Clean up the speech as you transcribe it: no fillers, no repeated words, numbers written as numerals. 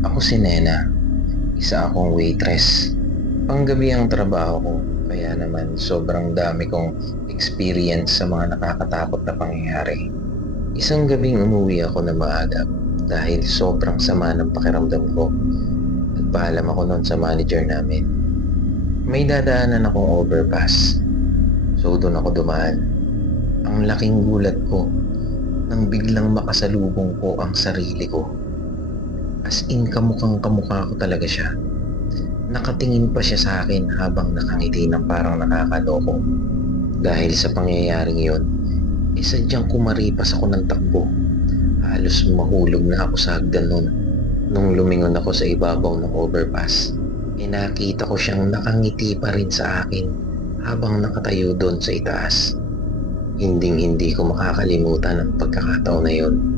Ako si Nena, isa akong waitress. Panggabi ang trabaho ko, kaya naman sobrang dami kong experience sa mga nakakatakot na pangyayari. Isang gabing umuwi ako na maaga dahil sobrang sama ng pakiramdam ko. Nagpaalam ako noon sa manager namin. May dadaanan akong overpass, so doon ako dumaan. Ang laking gulat ko nang biglang makasalubong ko ang sarili ko. As in, kamukhang kamukha ko talaga siya. Nakatingin pa siya sa akin habang nakangiti ng parang nakakaloko. Dahil sa pangyayaring yun, sadyang kumaripas ako ng takbo. Halos mahulog na ako sa hagdan nun. Nung lumingon ako sa ibabaw ng overpass, nakita ko siyang nakangiti pa rin sa akin habang nakatayo doon sa itaas. Hinding-hindi ko makakalimutan ang pagkakataon na yun.